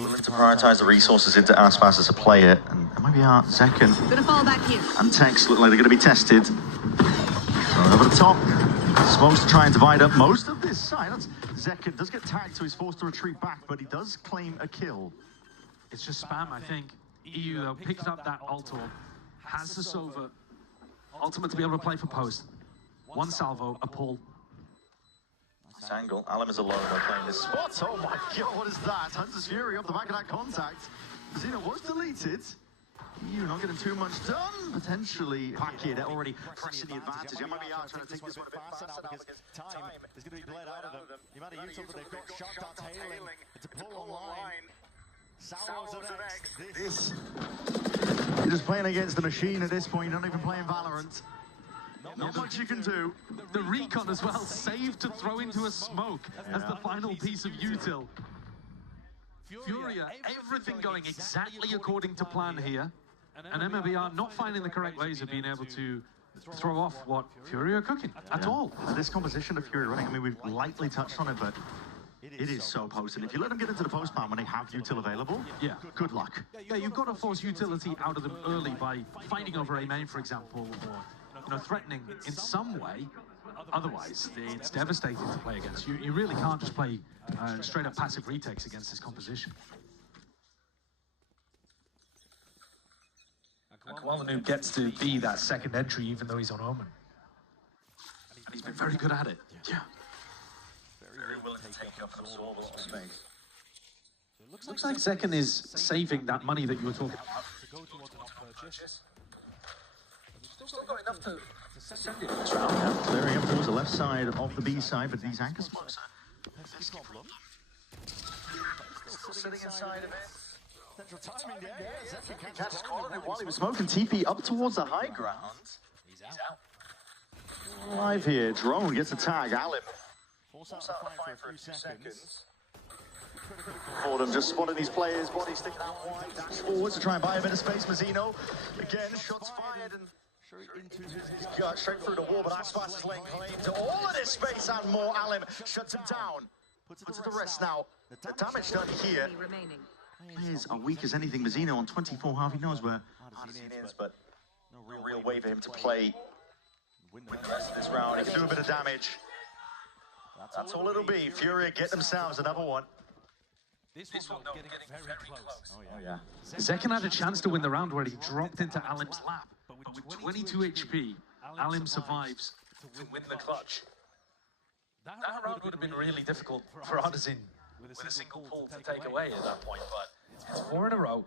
willing to prioritize the resources into Aspas as a player, and maybe Zekken Gonna fall back here. and Tex look like they're going to be tested. Going over the top. Smokes to try and divide up most of this side. Zekken does get tagged, so he's forced to retreat back, but he does claim a kill. It's just spam, I think. EU, though, picked up that ult orb, has the Sova ultimate to be able to play for post. One salvo, a pull. Nice angle. Alim is alone though playing this spot. Oh my god, what is that? Hunter's Fury off the back of that contact. Xeno was deleted. EU not getting too much done. Potentially back here, they're already pressing the advantage. Mibr trying to take this one a bit faster now because time is going to be bled out of them. The amount of util that they've got, shot darts hailing. It's a pull online. Salvo's the next. This. You're just playing against the machine at this point. You're not even playing Valorant. Not much you can do. The recon as well, saved to throw into a smoke as the final piece of util. Furia, everything going exactly according to plan here. And Mibr not finding the correct ways of being able to throw off what Furia are cooking at all. This composition of Fury running, I mean, we've lightly touched on it, but it is so posted. If you let them get into the post ban when they have util available, good luck. Yeah, you've got to force utility out of them early by fighting over A main, for example, or threatening in some way. Otherwise, it's devastating to play against. You really can't just play straight up passive retakes against this composition. Koala gets to be that second entry even though he's on Omen. And he's been very good at it. Yeah. Very willing to take up and absorb a lot of space. Looks like Zekken is saving that money that you were talking about. Still got enough to send it this round. Yeah, clearing up towards the left side of the B side, but these anchor smokes are a risky problem. Still sitting inside of it. Central timing there. Zekken can't catch his corner while he was smoking. TP up towards the high ground. He's out. Live here. Drone gets a tag. Alim force out the fight for a few seconds. Fordham just spotting these players. Body sticking out wide. Dash forward to try and buy a bit of space. Mazzino again. Shots fired and into his gut, straight through the wall, but Aspas is laying claim to all of this space and more. Alim shuts him down. Puts it to rest now. The damage done here. Players are weak as anything. Mazzino on 24, Harvey knows where Hardesine is, but no real way for him to play win the rest of this round. He can do a bit of damage. That's all it'll be. Fury get themselves another one. This one getting very close. Oh yeah. Zekken had a chance to win the round where he dropped into Alim's lap. But with 22 HP, Alim survives to win the clutch. That round would have been really difficult for Hardesine with a single pull to take away at that point, but it's 4 in a row.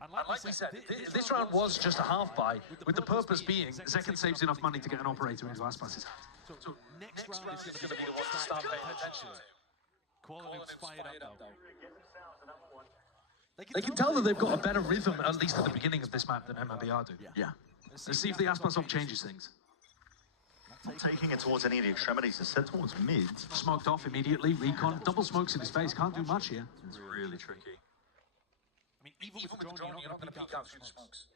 And like we said, this round was just a half buy, with the purpose being Zekken saves enough money to get an operator into Aspas's hand. So next round is going to be the one to start paying attention to. Quality's fired up though. They can tell that they've got a better rhythm, at least at the beginning of this map, than Mibr do. Yeah. Let's see if the Aspas op changes things. Not taking it towards any of the extremities, instead towards mid. Smoked off immediately, recon, double smokes in his face, can't do much here. It's really tricky. I mean, even with the drone, you're not going to peek out through the smokes.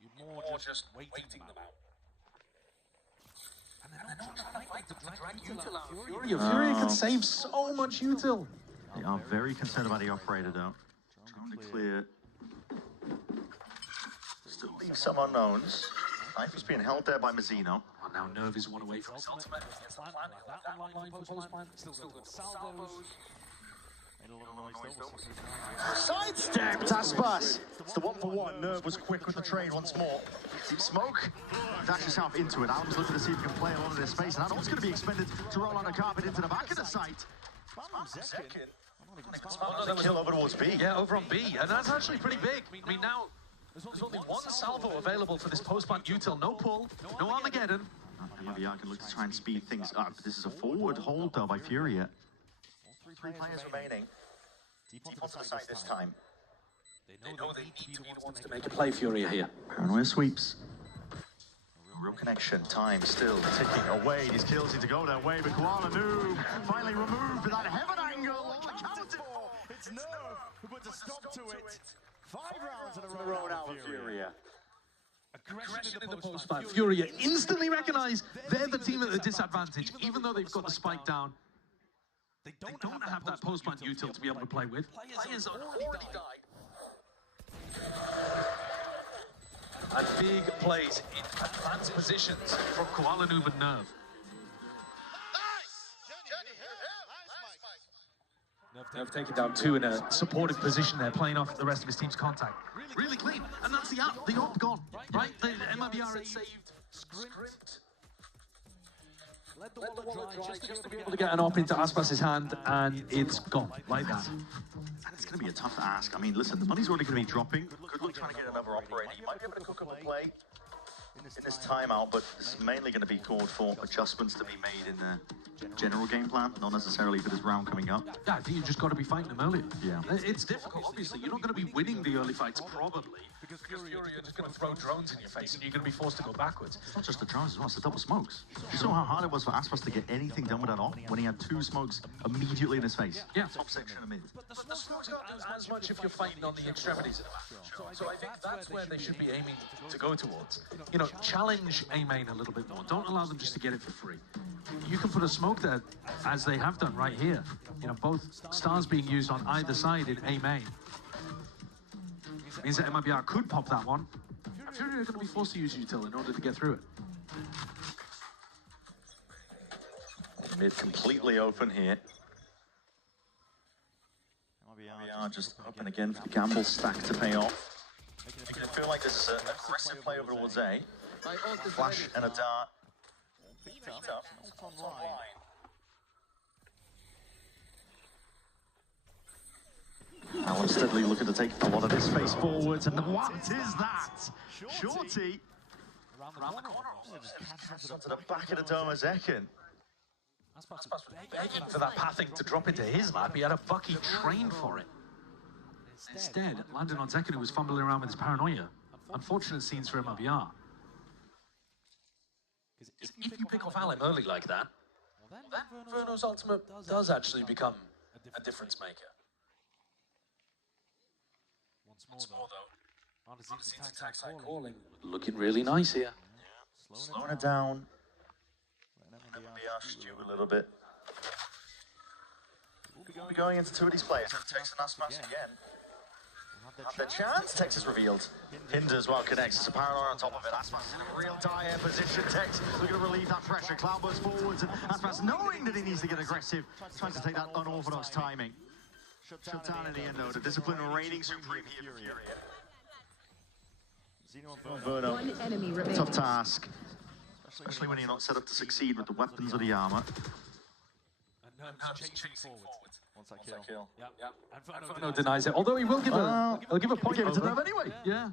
You're more just waiting them out. And they're not trying to fight to drag util out. Fury can save so much util. They are very concerned about the operator though. Trying to clear. Still leave some unknowns. Knife is being held there by Mazzino. Oh, now Nerve is one away from his ultimate. Sidestepped Aspas. It's the 1-for-1. Nerve was quick with the trade once more. Deep smoke. Dashes himself into it. Alim's looking to see if he can play a lot of this space. And that's going to be expended to roll on the carpet into the back of the site. Zekken. Another kill over towards B. Yeah, over on B. And that's actually pretty big. I mean, now there's only one salvo available for this post-plant util. No pull, no Armageddon. Mibr can look to try and speed things up. This is a forward hold though by Furia. All three players remaining. Deep onto the site this time. They know they need to be the ones to make a play Furia here. Paranoia sweeps. Real connection. Time still ticking away. These kills need to go their way, but Koala Noob finally removed with that heaven angle. All accounted for. It's Noob who puts a stop to it. 5 rounds in a row now for Furia. Aggression in the post fight. Furia instantly recognize they're the team at a disadvantage, even though they've got the spike down. They don't have that post-plant util to be able to play with. Players already died. And big plays in advanced positions from Kuala Noob and Nerve. Nerve taken down 2 in a supportive position there, playing off the rest of his team's contact. Really clean, and that's the op gone, right? The MIBR had saved script. Let the wallet dry just to be able to get an op into Aspas's hand, and it's gone like that. And it's going to be a tough ask. I mean, listen, the money's already going to be dropping. Good luck trying to get another operator. You might be able to cook up a play in this timeout, but it's mainly going to be called for adjustments to be made in the general game plan, not necessarily for this round coming up. Yeah, I think you just got to be fighting them earlier. Yeah. It's difficult, obviously. You're not going to be winning the early fights, probably, because Fuir are just going to throw drones in your face and you're going to be forced to go backwards. It's not just the drones as well, it's the double smokes. You saw how hard it was for Aspas to get anything done with that op when he had 2 smokes immediately in his face. Yeah. Top section of mid. But the smokes aren't doing as much if you're fighting on the extremities of the map. So I think that's where they should be aiming to go towards. You know, challenge A main a little bit more. Don't allow them just to get it for free. You can put a smoke there, as they have done right here. You know, both stars being used on either side in A main. Means that MIBR could pop that one. And Fuir are going to be forced to use util in order to get through it. Mid completely open here. MIBR just open again for the gamble stack to pay off. Making it feel like this is an aggressive play over towards A. Flash and a dart. Alan steadily looking to take a lot of this space forwards, and what is that? Shorty around the corner. Onto the back of the dome of Zekin. Aspas was begging for that pathing to drop into his lap. He had a Bucky trained for it. Instead, it landed on Zekin, who was fumbling around with his paranoia. Unfortunate scenes for MIBR. If you pick off Alim early like that, then Verno's ultimate does actually become a difference maker. Once more though, Ardezine's attack side calling. Looking really nice here. Slowing it down. MIBR stew a little bit. We'll be going into 2 of these players. Tex and Aspas again. Have their chance. Tex is revealed. Hinder as well connects. It's a parallel on top of it. Aspas in a real dire position. Tex looking to relieve that pressure. Cloudburst forwards, and Aspas knowing that he needs to get aggressive, trying to take that unorthodox timing. Shut down in the end though. The discipline reigning supreme here for Fuir. One enemy remains. Tough task, especially when you're not set up to succeed with the weapons or the armor. And chasing forward. Once that kill. Yep. And Verno denies it, although he will give he'll give a point Give it to over. them anyway. Yeah.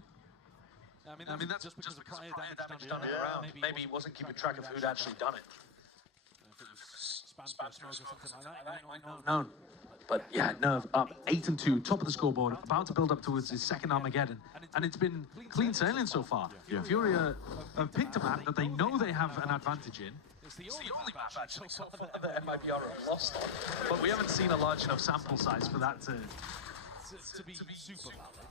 I mean, that's just because prior damage done in the round. Maybe he wasn't keeping track of who'd actually done it. Spam for a smoke or something like that, you might No. But yeah, Nerve up 8-2, top of the scoreboard, about to build up towards his second Armageddon. And it's been clean sailing so far. Yeah. Fuir have picked a map that they know they have an advantage in. It's the only map actually so far that MIBR have lost on. But we haven't seen a large enough sample size for that to be super valid.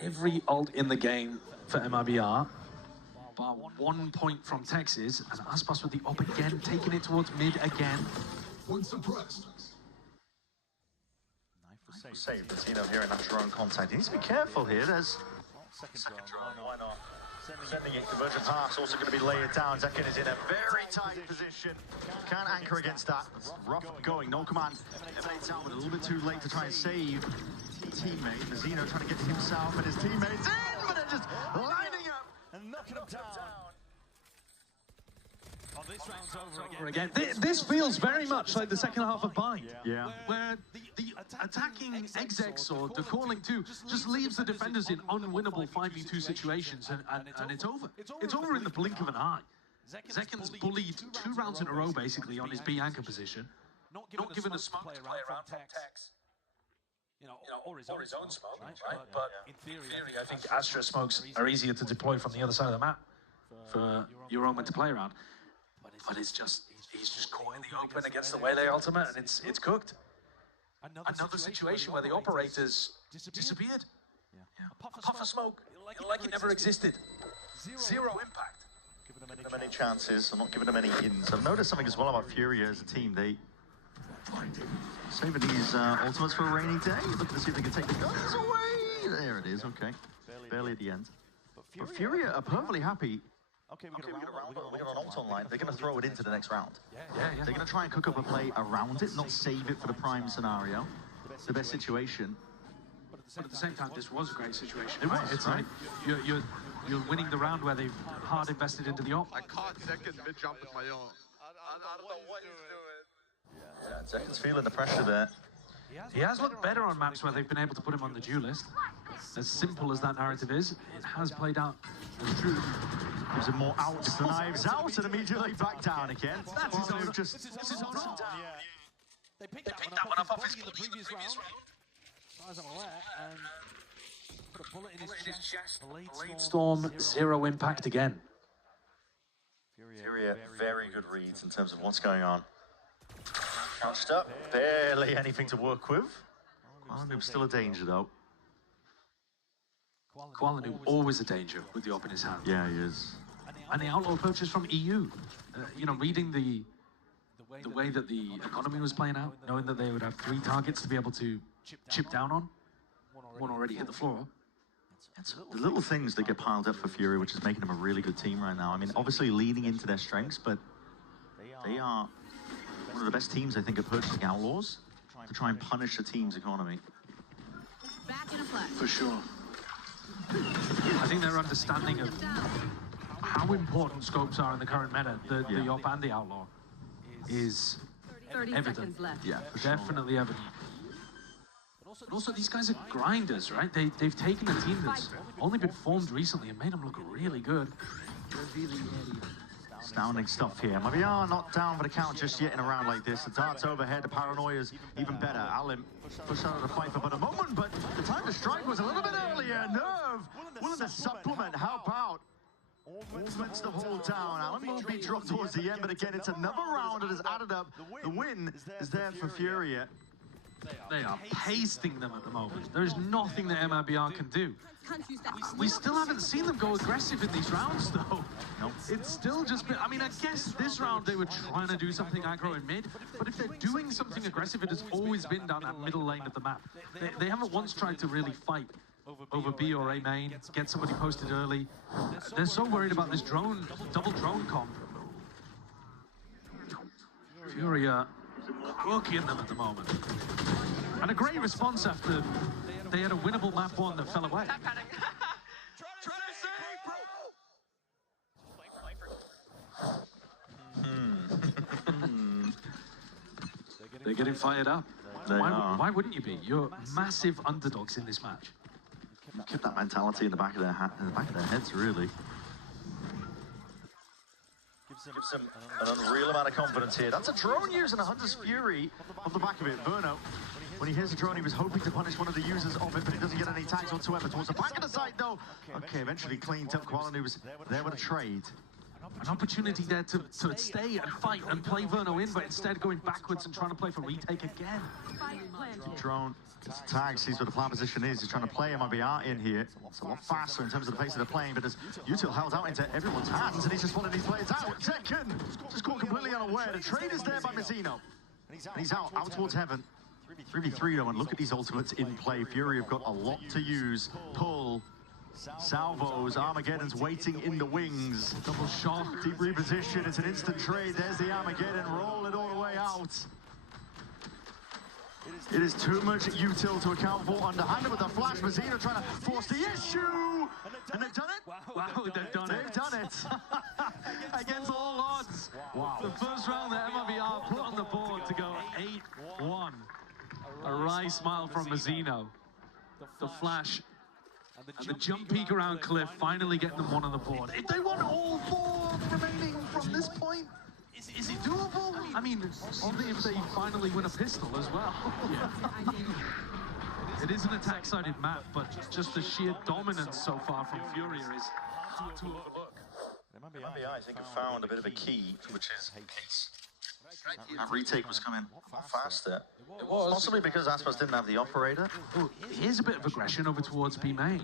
Every ult in the game for MIBR, bar 1 point from Texas, and Aspas with the op again, taking it towards mid again. Point suppressed. Save Latino here in that drone contact. He needs to be careful here. There's second drone, why not? Sending it, convergent pass also going to be layered down. Zekin is in a very tight position. Can't anchor against that. It's rough going, no command. Emanates out, but a little bit too late to try and save teammate. Mazzino trying to get himself and his teammates in, but they're just lining up and knocking them down. Oh, this round's over again. This feels very much like the second half of Bind. Yeah. Where the attacking execs or the calling too just leaves the defenders in unwinnable 5v2 situations, and it's over. It's over in the blink of an eye. Zekin's bullied 2 rounds in a row basically on his B anchor position. Not given a smoke to play around from Tex. You know, or his own smoke, right? But in theory, I think Astra smokes are easier to deploy from the other side of the map for your own to play around. But it's just, he's just caught in the open against the Waylay ultimate, and it's cooked. Another situation where the operators disappeared. A puff of smoke, like it never existed. Zero impact. giving them any chances, I'm not giving them any ins. I've noticed something as well about Fuir as a team. They saving these ultimates for a rainy day, looking to see if they can take the guns away. There it is, okay. Barely at the end. But Fuir are perfectly happy. Okay, we got a round, we got an ult online. They're going to throw it into the next round. Yeah. They're going to try and cook up a play around it, not save it for the prime scenario, the best situation. But at the same time, this was a great situation. It was, It's right? like you're winning the round where they've hard invested into the op. I can't second mid jump with my own. I don't know what he's doing. Yeah, Zekin's feeling the pressure there. He has looked better on maps where they've been able to put him on the duel list. As simple as that narrative is, it has played out as true. Gives him more outs, the knives out, and immediately back down again. That's his own. This is on. They picked that one up off his body in the previous round. As far as I'm aware, and put a bullet in his chest. Blade Storm, 0 impact again. Fuir, very good reads in terms of what's going on. Crouched up, barely anything to work with. Qualinoo's still a danger though. Qualinoo, always a danger with the op in his hand. Yeah, he is. And the outlaw approaches from EU. You know, reading the way that the economy was playing out, knowing that they would have 3 targets to be able to chip down on. One already hit the floor. It's the little things that get piled up for Fuir, which is making them a really good team right now. I mean, obviously leaning into their strengths, but they are one of the best teams, I think, at purchasing outlaws to try and punish the team's economy. Back in a flash. For sure. I think their understanding of how important scopes are in the current meta, the op and the outlaw, is 30 evident. seconds left. Yeah, for sure. Definitely evident. But also, these guys are grinders, right? They've taken a team that's only been formed recently and made them look really good. Astounding stuff here. Mibr not down for the count just yet in a round like this. The darts overhead, the paranoia's even better. Alim pushed out of the fight for but a moment, but the time to strike was a little bit earlier. Nerve willing to supplement. How about ultimates to hold down? Alim will be dropped towards the end, but again, it's another round that is added up. The win is there for Fuir. They are pasting them at the moment. There's nothing that Mibr can do. We still haven't seen them go aggressive in these rounds, though. Nope. It's still just been, I mean, I guess this round they were trying to do something aggro in mid, but if they're doing something aggressive, it has always been down that middle lane of the map. They haven't once tried to really fight over B or A main, get somebody posted early. They're so worried about this drone, double drone comp. Fuir cooking them at the moment. And a great response after they had a winnable map one that fell away. They're getting fired up. Why wouldn't you be? You're massive underdogs in this match. Keep that mentality in the back of their heads, really. Gives them an unreal amount of confidence here. That's a drone using a Hunter's Fury off the back of it. Burno, when he hears the drone, he was hoping to punish one of the users of it, but he doesn't get any tags whatsoever. Towards the back of the site, though. Okay, eventually cleaned up. Qualinoo was there with a trade. An opportunity there to stay and fight and play Verno in, but instead going backwards and trying to play for retake again. Drone gets a tag, sees where the plan position is. He's trying to play Mibr in here. It's a lot faster in terms of the pace of the playing, but as Util held out into everyone's hands, and he's just wanting these players out. Zekin just caught completely unaware. The trade is there by Mizzino. And he's out towards heaven. 3v3 though, and look at these ultimates in play. Fuir have got a lot to use. Pull. Salvos, Armageddon's waiting in the wings. Double shot. Deep reposition, it's an instant trade. There's the Armageddon, roll it all the way out. It is too much util to account for. Underhanded with the flash, Mizzino trying to force the issue. And they've done it? Wow, they've done it. They've done it. Against all odds. Wow. The first round that Mibr put on the board to go 8-1. A wry smile from Mizzino. The flash. And the jump peek around Cliff, finally getting them one on the board. If they want all 4 remaining from this point, is it doable? I mean, only if they finally win a pistol as well. Yeah. It is an attack-sided map, but just the sheer dominance so far from Fuir is hard to overlook. Mibr, I think, have found a bit of a key, which is pace. That retake was coming faster. It was. Possibly because Aspas didn't have the operator. Oh, here's a bit of aggression over towards B main.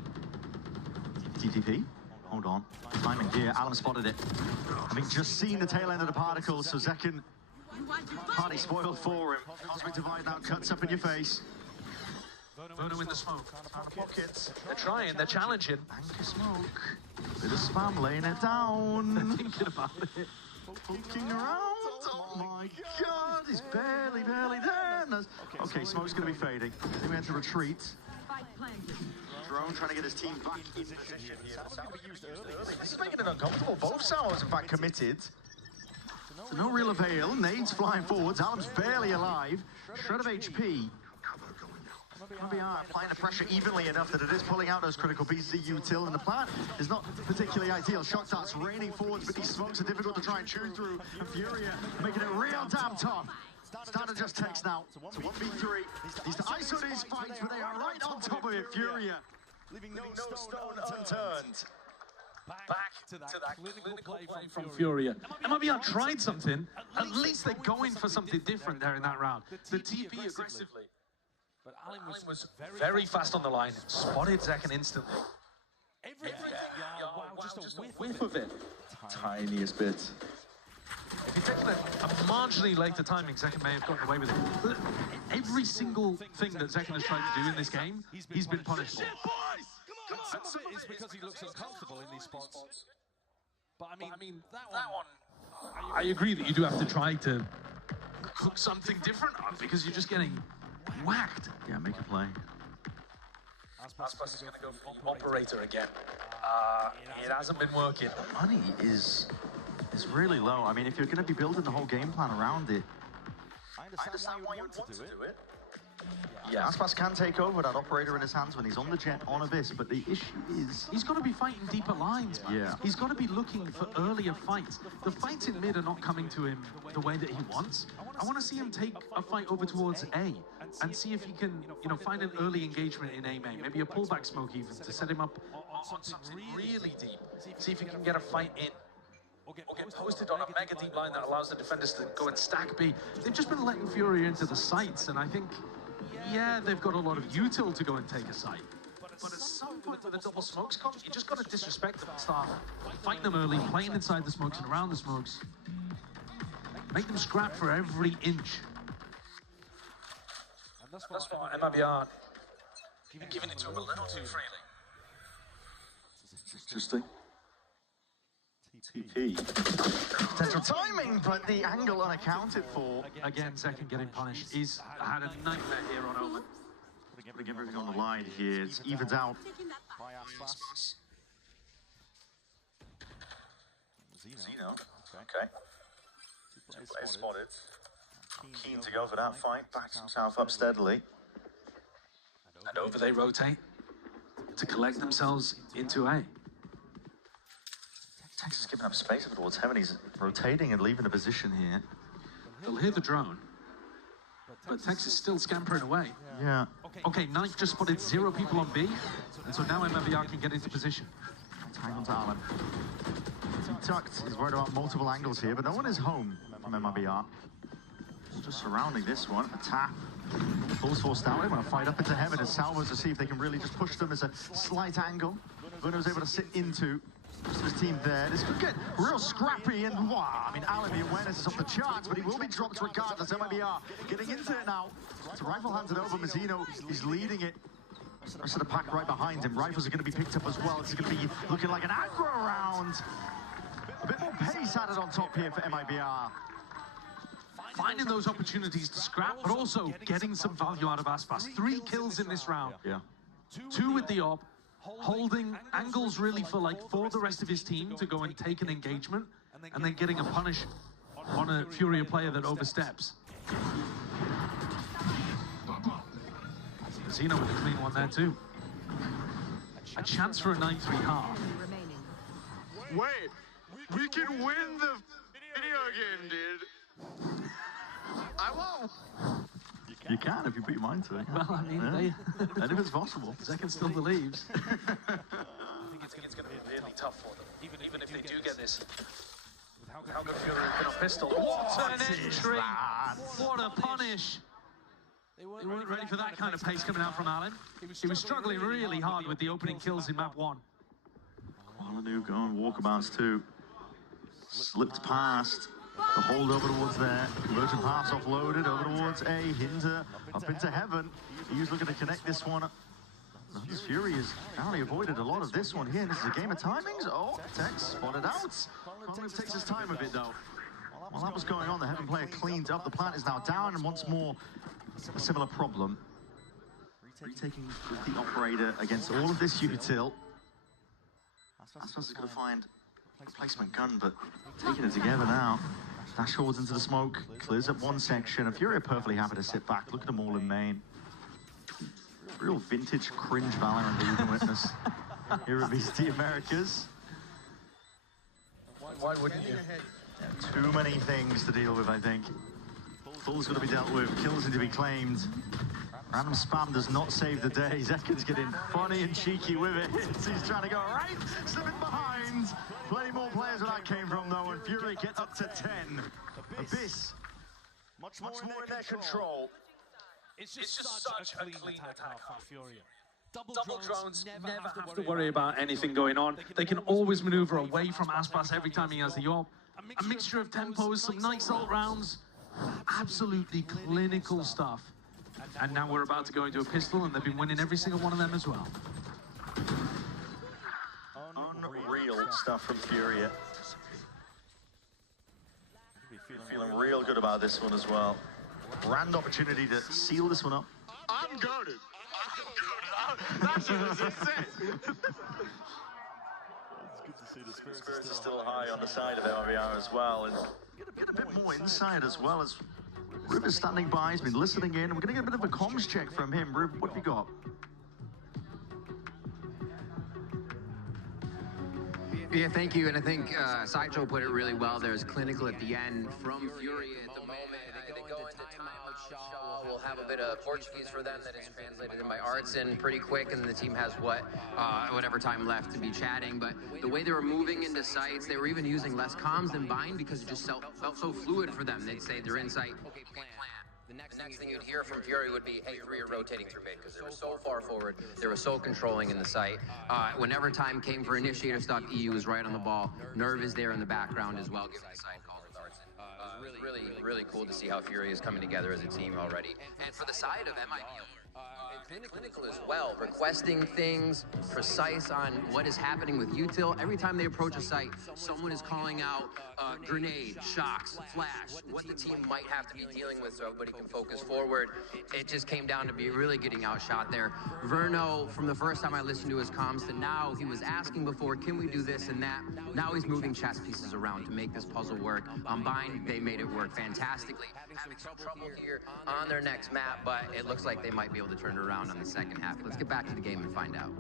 TTP? Hold on. Timing here. Alam spotted it. Having just seen the tail end of the particles, so Zekken, party spoiled for him. Cosmic Divide now cuts up in your face. Vono in the smoke. Out of pockets. They're trying, they're challenging. Anchor smoke. Bit of spam laying it down. Thinking about it. Poking around. Oh my god. He's barely there. Okay, smoke's going to be fading. I think we had to retreat. Drone trying to get his team back in position here. This is making it uncomfortable. Both Sours, in fact, committed. So no real avail. Nades flying forwards. Alam's barely alive. Shred of HP. Mibr applying the pressure evenly enough that it is pulling out those critical pieces of util, and the plan is not particularly ideal. Shot starts raining forwards, but these smokes are difficult to try and chew through, and Fuir making it real damn tough. Starter just takes now. It's 1v3. He's to ISO these fights, but they are right on top of it. Fuir leaving no stone unturned. Back to that clinical play from Fuir. Mibr tried something. At least they're going for something different there in that round. The TP aggressively. But Alim was Very fast on the line. Spotted Zekken instantly. everything. Yeah, wow, just a Whiff of it. Tiniest bit. If you've taken a marginally later timing, Zekken may have gotten away with it. But every single thing that Zekken has tried to do in this game, he's been punished for. Some of it is because he looks uncomfortable in these spots. But I mean, that one. I agree that you do have to try to cook something different up because you're just getting whacked. Yeah, make a play. Aspas is going to go for the operator again. It hasn't been working. Money is really low. I mean, if you're going to be building the whole game plan around it, I understand why you would want to do it. Yeah, Aspas can take over that operator in his hands when he's on the jet on Abyss, but the issue is... He's got to be fighting deeper lines, man. Yeah. He's got to be looking for earlier fights. The fights in mid are not coming to him the way that he wants. I want to see him take a fight over towards A and see if he can, find an early engagement in A main. Maybe a pullback smoke even to set him up on something really deep. See if he can get a fight in. Or get posted on a mega deep line that allows the defenders to go and stack B. They've just been letting Fuir into the sites, and I think, yeah, they've got a lot of util to go and take a site. But at some point when the double smokes come, you just got to disrespect them and start fighting them early, playing inside the smokes and around the smokes. Make them scrap for every inch. And that's why Mibr giving it to him a little too freely. Interesting. TP. Potential timing, but the angle unaccounted for. Again, Zekken getting punished. He's had a nightmare here on Omen. Putting everything on the line here. It's evens out. Zeno. Okay. Two players spotted. Keen to go for that fight. Backs himself up steadily. And over they rotate to collect themselves into A. Texas giving up space over towards heaven. He's rotating and leaving the position here. They'll hear the drone, but Texas still scampering away. Yeah. Okay, Knife just spotted 0 people on B, and so now Mibr can get into position. Hang on to Alan. Tucked. He's worried about multiple angles here, but no one is home from Mibr. Just surrounding this one. A tap. Pulls forced down. They want to fight up into heaven as salvos to see if they can really just push them as a slight angle. Bruno was able to sit into his team there. This could get real scrappy and wow. I mean, Alan, the awareness is off the charts, but he will be dropped regardless. Mibr getting into it now. It's a rifle handed over. Mazzino, he's leading it. The rest of the pack right behind him. Rifles are going to be picked up as well. It's going to be looking like an aggro round. A bit more pace added on top here for Mibr. Finding those opportunities to scrap, but also getting some value out of Aspas. 3 kills in this round. Yeah. 2 with the op. Holding angles really for the rest of his team to go and take an engagement, and then getting a punish on a Fuir player that oversteps. Zeno with a clean one there too. A chance for a 9-3 half. Wait, we can win the video game, dude. I won't. You can if you put your mind to it. Well, I mean, and if it's possible. Zekken still believes. I think it's going to be Really tough for them, even if they do get this. How good Fuir has been on pistol. What an entry! What a punish! They weren't ready for that kind of pace coming out from Alan. He was struggling really hard with the opening kills in map 1. Koalanu going walkabouts too. Slipped past. The hold over towards there. Conversion pass offloaded over towards A. Hinter up into heaven. He's looking to connect this one. This Fury has apparently avoided a lot of this one here. This is a game of timings. Oh, Tex spotted out. Koalanu takes his time a bit though. While that was going on, the heaven player cleaned up. The plant is now down, and once more, a similar problem. Retaking with the operator against all of this util. Aspas is going to find a replacement gun, but taking it together now. Dash forwards into the smoke, clears up one section. And Fury are perfectly happy to sit back. Look at them all in main. Real vintage cringe Valorant that you can witness here at VST Americas. Why wouldn't you? Yeah, too many things to deal with, I think. Full's got to be dealt with, kills need to be claimed. Random spam does not save the day. Zekin's getting funny and cheeky with it. He's trying to go right, slipping behind. Plenty more players where that came from though, and Fury get up to 10. Abyss, much more in their control. It's just such a clean attack from Fury. Double drones never have to worry about anything going on. They can always maneuver away from Aspas every time he has the AWP. A mixture of tempos, some nice ult rounds. Absolutely clinical stuff. And now we're about to go into a pistol, and they've been winning every single one of them as well. Unreal stuff from Fury. Feeling real good about this one as well. Grand opportunity to seal this one up. I'm goaded. That's what it says. Spirits are still high on the side of MIBR as well, and get a bit more insight as well as Riv is standing by. He's been listening in. We're going to get a bit of a comms check from him. Riv, what have you got? Yeah, thank you. And I think Sideshow put it really well. There's clinical at the end from Fury at the moment. They go into timeout. Shaw will have a bit of Portuguese for them that is translated in by Artson pretty quick, and the team has whatever time left to be chatting. But the way they were moving into sites, they were even using less comms than bind because it just felt so fluid for them. They'd say they're in sight. Okay, plan. The next thing you'd hear from Fury would be, hey, 3 are rotating through mid, because they were so far forward, they were so controlling in the site. Whenever time came for initiator stuff, EU was right on the ball. Nerve is there in the background as well, giving side calls with Artson. Really cool to see how Fury is coming together as a team already. And for the side of MIBR, clinical as well, requesting things, precise on what is happening with util. Every time they approach a site, someone is calling out grenade, shocks, flash, what the team might have to be dealing with so everybody can focus forward. It just came down to be really getting outshot there. Verno, from the first time I listened to his comms to now, he was asking before, can we do this and that? Now he's moving chess pieces around to make this puzzle work. On bind, they made it work fantastically. Having some trouble here on their next map, but it looks like they might be able to turn it around on the second half. Let's get back to the game and find out.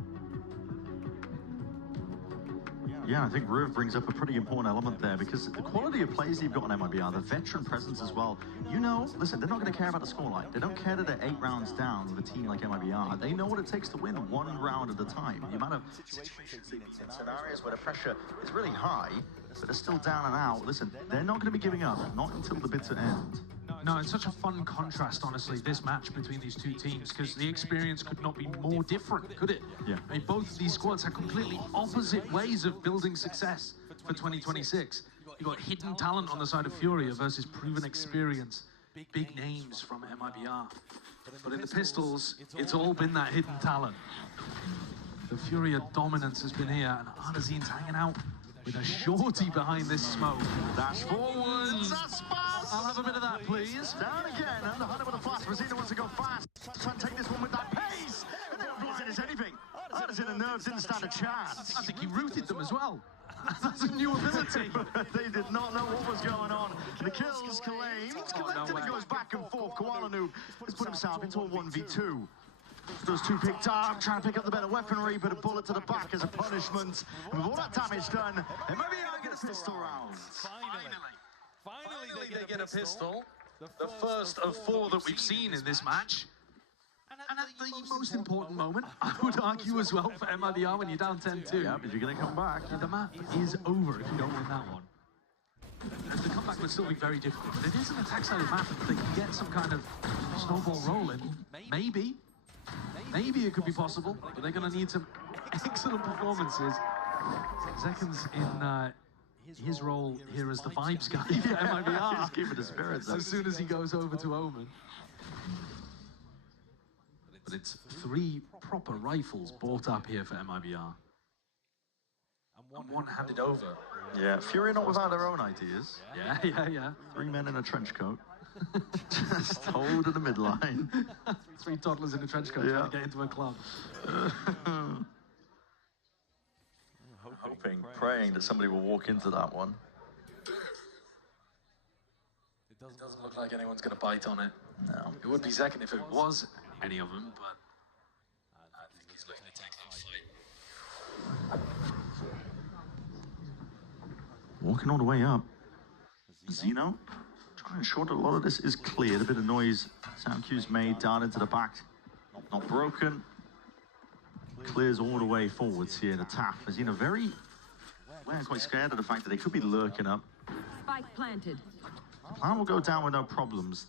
Yeah, I think Riv brings up a pretty important element there, because the quality of plays you've got on MIBR, the veteran presence as well. You know, listen, they're not going to care about the scoreline. They don't care that they're 8 rounds down with a team like MIBR. They know what it takes to win 1 round at a time. The amount of situations in scenarios where the pressure is really high, but they're still down and out. Listen, they're not going to be giving up, not until the bitter end. No, it's such a fun contrast, honestly, this match between these two teams, because the experience could not be more different, could it? Yeah. I mean, both of these squads have completely opposite ways of building success for 2026. You've got hidden talent on the side of Fury versus proven experience. Big names from MIBR. But in the Pistols, it's all been that hidden talent. The Fury dominance has been here, and Ardazin's hanging out with a shorty behind this smoke. Dash forwards. I'll have a bit of that, please. Down again, under Hunter with a flash. Rosita wants to go fast. Try and take this one with that pace. And they're blind as anything. Artisan and Nerves didn't stand a chance. I think he rooted them as well. That's a new ability. They did not know what was going on. The kills claimed. Collected and goes back and forth. Koalanu has put himself into a 1v2. Those two picked up, trying to pick up the better weaponry, but a bullet to the back as a punishment. And with all that damage done, it may be get a pistol round. Finally they get a pistol. The first of 4 that we've seen in this match. And at the most important moment, I would argue as well, for MIBR when you're down 10-2. Yeah, but you're going to come back. The map is over if you don't win that one. The comeback would still be very difficult, but it is an attack-sided map, and if they can get some kind of snowball rolling, maybe it could be possible, but they're going to need some excellent performances Zekin's in his role here as the vibes guy for MIBR. He's keeping the spirits up. As soon as he goes over to Omen. But it's 3 proper rifles bought up here for MIBR. And one handed over. Yeah, Fuir not without their own ideas. Yeah. 3 men in a trench coat. Just hold in the midline. 3 toddlers in a trench coat trying to get into a club. Hoping, praying that somebody will walk into that one. It doesn't look like anyone's going to bite on it. No. It would be Zekin if it was any of them, but I think he's looking to take that fight. Walking all the way up. Zeno, trying to ensure that a lot of this is cleared. A bit of noise. Sound cues made, down into the back. Not broken. Clears all the way forwards here. The tap. Zeno very, quite scared of the fact that they could be lurking up. Spike planted. The plan will go down with no problems.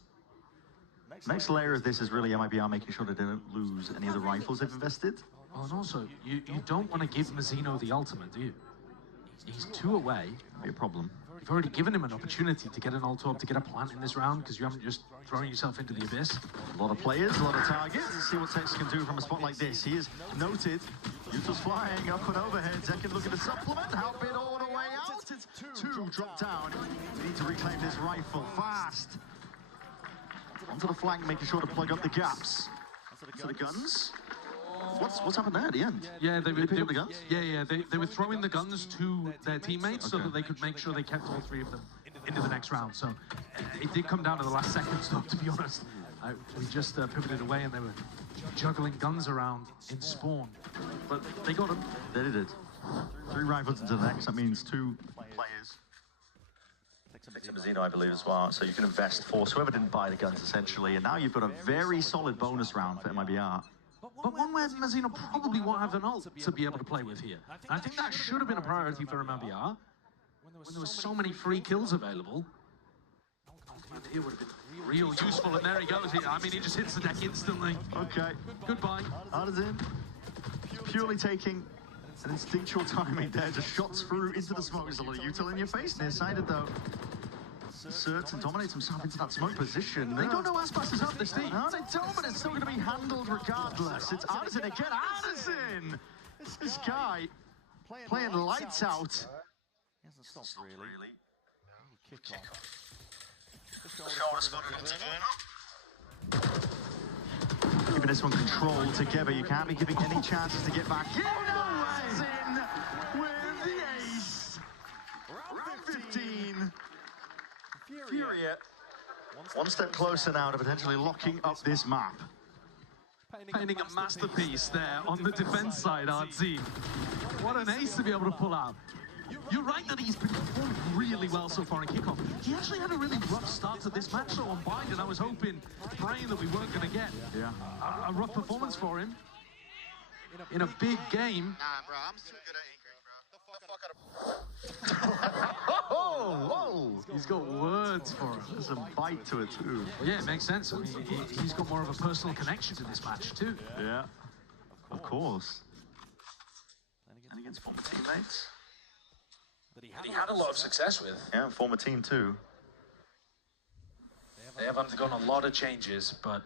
Next layer of this is really MIBR making sure that they don't lose any of the rifles they've invested. Oh, and also, you don't want to give Mazzino the ultimate, do you? He's 2 away. Be a problem. You've already given him an opportunity to get an ult up, to get a plant in this round, because you haven't just thrown yourself into the abyss. A lot of players, a lot of targets. Let's see what Tex can do from a spot like this. He is noted. Utah's flying up and overhead. Zekin looking to supplement. Help it all the way out. It's 2 drop down. We need to reclaim this rifle fast. Onto the flank, making sure to plug up the gaps. To the guns. What's happened there at the end? Yeah, they pick up the guns? Yeah. They were throwing the guns to their teammates so that they could make sure they kept all 3 of them into the next round. So it did come down to the last second stop, to be honest. We just pivoted away and they were juggling guns around in spawn. But they got them. They did. 3 rifles into the next. That means 2 players. Mazzino, I believe, as well. So you can invest for whoever didn't buy the guns, essentially. And now you've got a very solid bonus round for MIBR. But one where Mazzino probably won't have an ult to be able to play with here. And I think that should have been a priority for MIBR. When there were so many free kills available, here would have been real useful. And there he goes. I mean, he just hits the deck instantly. Okay. Goodbye. Artisan purely taking an instinctual timing there. Just shots through into the smoke. There's a lot of util in your face. Nearsighted, though. Asserts and dominates himself into that smoke position. They don't know Aspas is up this team. No, they don't, but it's still going to be handled regardless. It's Artisan again. Artisan! This guy playing lights out. He hasn't stopped really. No, kick off. Keeping this one controlled together. You can't be giving any chances to get back. Artisan with the ace. Round 15. Fuir, one step closer now to potentially locking up this map. Painting a masterpiece there on the defense side, RZ. What an ace to be able to pull out. You're right that he's performed really well so far in kickoff. He actually had a really rough start to this match, though, on Bind, and I was hoping, praying that we weren't going to get a rough performance for him in a big game. Nah, bro, I'm too good at Ingrid, bro. The fuck out of Whoa! He's got words for him. There's a bite to it, too. Well, yeah, it makes sense. I mean, he's got more of a personal connection to this match, too. Yeah, of course. And against former teammates. He had a lot of success with. Yeah, former team, too. They have undergone a lot of changes, but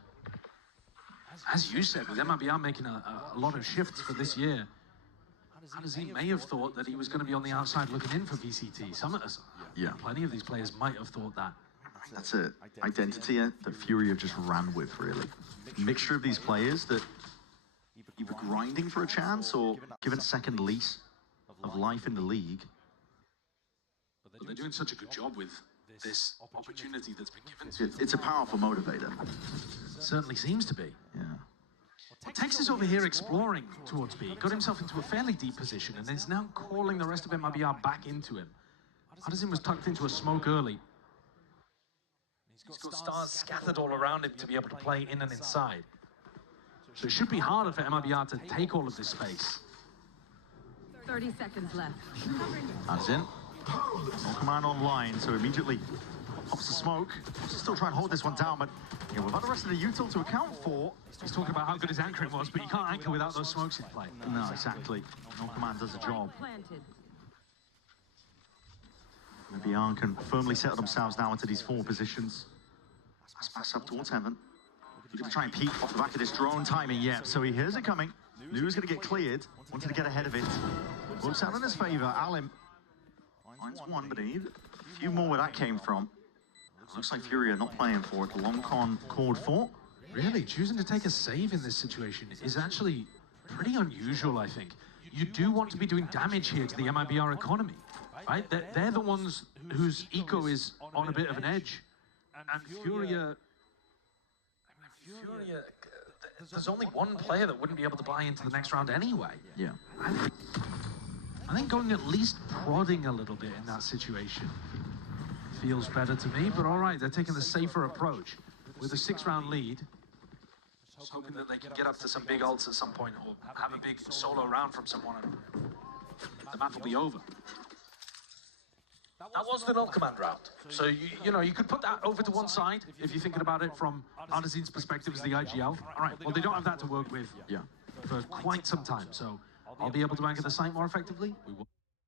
as you said, with MIBR making a lot of shifts for this year, Adesina may have thought that he was going to be on the outside looking in for VCT. Some of us, plenty of these players might have thought that. That's it. Identity that Fuir have just ran with, really. Mixture of these players that either grinding for a chance or given a second lease of life in the league. But they're doing such a good job with this opportunity that's been given to them. It's a powerful motivator. It certainly seems to be. Yeah. Well, Tex is over here exploring towards B, got himself into a fairly deep position, and is now calling the rest of MIBR back into him. Adesina was tucked into a smoke early. He's got stars scattered all around him to be able to play in and inside. So it should be harder for MIBR to take all of this space. 30 seconds left. That's in. No command online, so immediately Pops the smoke. Still trying to hold this one down, but yeah, without the rest of the util to account for. He's talking about how good his anchoring was, but you can't anchor without those smokes in play. No, exactly. No command does the job. Planted. Mibr can firmly settle themselves now into these 4 positions. Let's pass up towards Heaven. He's going to try and peek off the back of this drone timing, yeah. So he hears it coming. Knew he was going to get cleared. Wanted to get ahead of it. Works out in his favor. Alim finds one, but he needed a few more where that came from. Looks like Fuir not playing for it. The long con called for. Really, choosing to take a save in this situation is actually pretty unusual, I think. You do want to be doing damage here to the Mibr economy, right? They're the ones whose eco is on a bit of an edge. And Fuir, there's only one player that wouldn't be able to buy into the next round anyway. Yeah. I think going at least prodding a little bit in that situation feels better to me, but all right, they're taking the safer approach. With a 6-round lead, just hoping that they can get up to some big ults at some point or have a big solo round from someone and the match will be over. That was the ult command round. So, you know, you could put that over to one side if you're thinking about it from Artisan's perspective as the IGL. All right, well, they don't have that to work with for quite some time, so I'll be able to anchor the site more effectively. We will.